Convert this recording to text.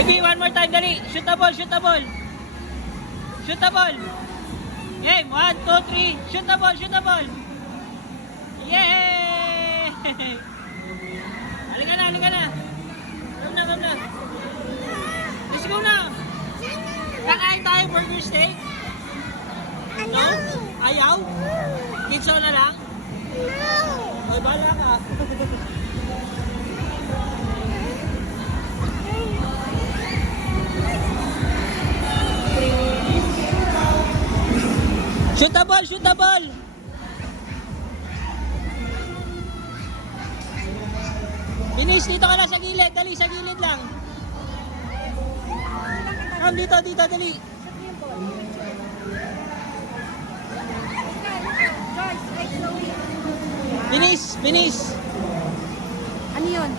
Baby, one more time, dali. Shoot the ball, shoot the ball. Shoot the ball. Game, 1, 2, 3. Shoot the ball, shoot the ball. Yay! Halika na, halika na. Come na, come na. Let's go na. Kakain tayo burger steak? No? Ayaw? Kitso na lang? No. Ay, bala ka. Shoot the ball, shoot the ball. Finish, dito ka lang sa gilid. Dali, sa gilid lang. Come dito, dito, dali. George, Finish, finish. ano yun?